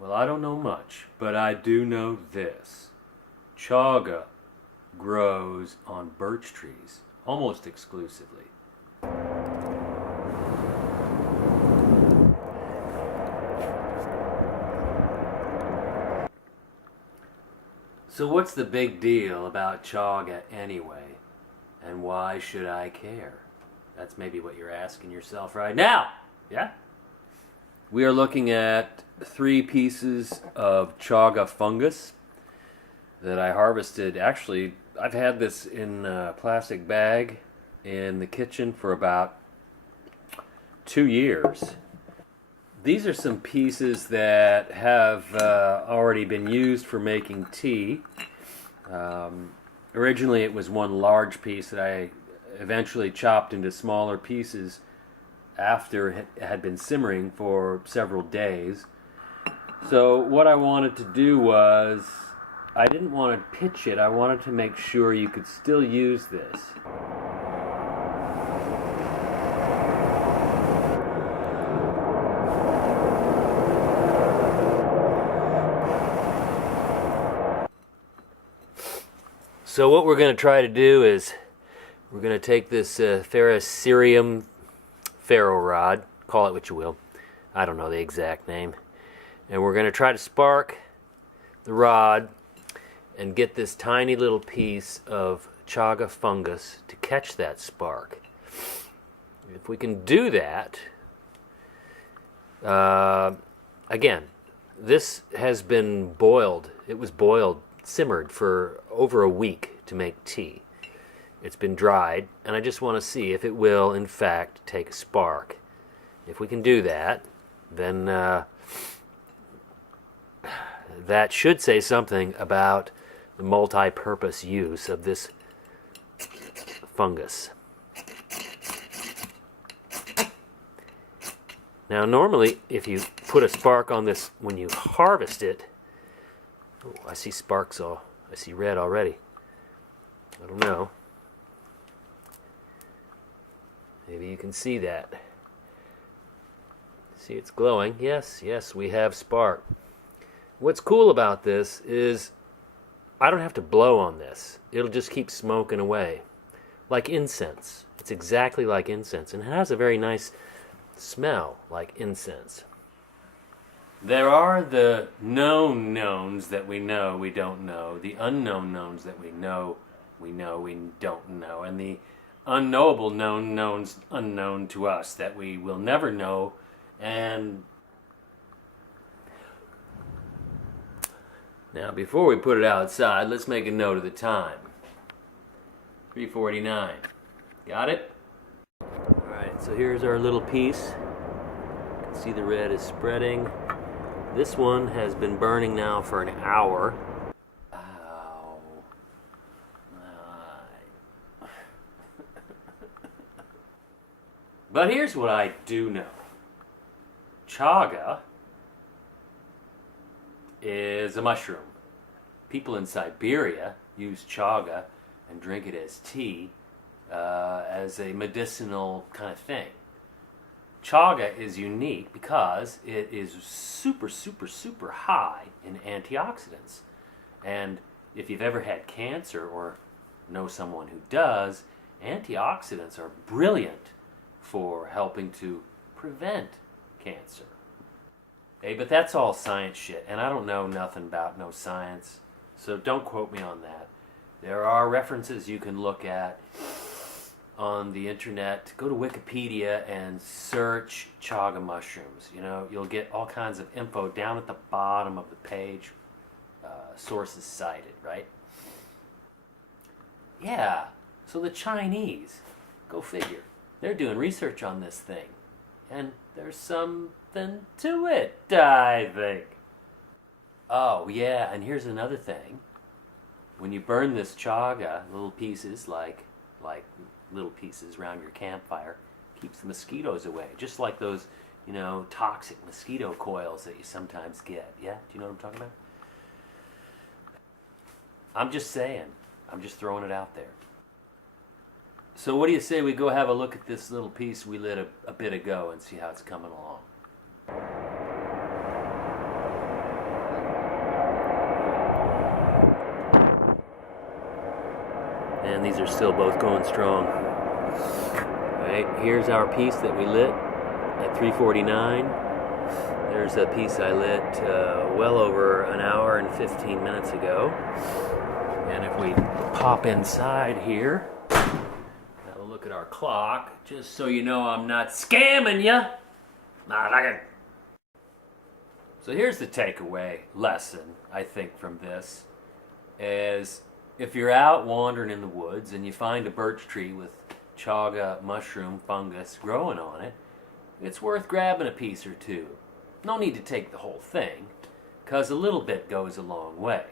Well, I don't know much, but I do know this. Chaga grows on birch trees, almost exclusively. So what's the big deal about chaga anyway? And why should I care? That's maybe what you're asking yourself right now. Yeah? We are looking at 3 pieces of chaga fungus that I harvested. Actually, I've had this in a plastic bag in the kitchen for about 2 years. These are some pieces that have already been used for making tea. Originally it was one large piece that I eventually chopped into smaller pieces after it had been simmering for several days. So what I wanted to do was, I didn't want to pitch it, I wanted to make sure you could still use this. So what we're going to try to do is, we're going to take this ferrocerium ferro rod, call it what you will, I don't know the exact name, and we're going to try to spark the rod and get this tiny little piece of chaga fungus to catch that spark. If we can do that, again, this has been boiled, it was boiled, simmered for over a week to make tea. It's been dried, and I just want to see if it will, in fact, take a spark. If we can do that, then that should say something about the multi-purpose use of this fungus. Now, normally, if you put a spark on this when you harvest it, oh, I see sparks I see red already. I don't know. Maybe you can see that. See, it's glowing. Yes, we have spark. What's cool about this is I don't have to blow on this. It'll just keep smoking away. Like incense. It's exactly like incense, and it has a very nice smell like incense. There are the known knowns that we know we don't know, the unknown knowns that we know we don't know, and the unknowable known knowns unknown to us that we will never know. And now, before we put it outside, let's make a note of the time. 3:49. Got it? Alright, so here's our little piece. You can see the red is spreading. This one has been burning now for an hour. Ow. But here's what I do know. Chaga is a mushroom. People in Siberia use chaga and drink it as tea, as a medicinal kind of thing. Chaga is unique because it is super high in antioxidants. And if you've ever had cancer or know someone who does, antioxidants are brilliant for helping to prevent cancer. Hey, but that's all science shit, and I don't know nothing about no science, so don't quote me on that. There are references you can look at on the internet. Go to Wikipedia and search chaga mushrooms. You know, you'll get all kinds of info down at the bottom of the page, sources cited, right? Yeah, so the Chinese, go figure, they're doing research on this thing, and there's something to it, I think. Oh, yeah, and here's another thing. When you burn this chaga, little pieces, like little pieces around your campfire, keeps the mosquitoes away. Just like those, you know, toxic mosquito coils that you sometimes get. Yeah? Do you know what I'm talking about? I'm just saying. I'm just throwing it out there. So what do you say we go have a look at this little piece we lit a bit ago and see how it's coming along? and these are still both going strong. Alright, here's our piece that we lit at 3:49. There's a piece I lit well over an hour and 15 minutes ago. And if we pop inside here, have a look at our clock, just so you know I'm not scamming you. So here's the takeaway lesson, I think, from this, is if you're out wandering in the woods and you find a birch tree with chaga mushroom fungus growing on it, it's worth grabbing a piece or two. No need to take the whole thing, because a little bit goes a long way.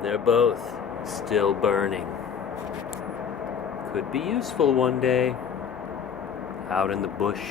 They're both still burning. Could be useful one day, out in the bush.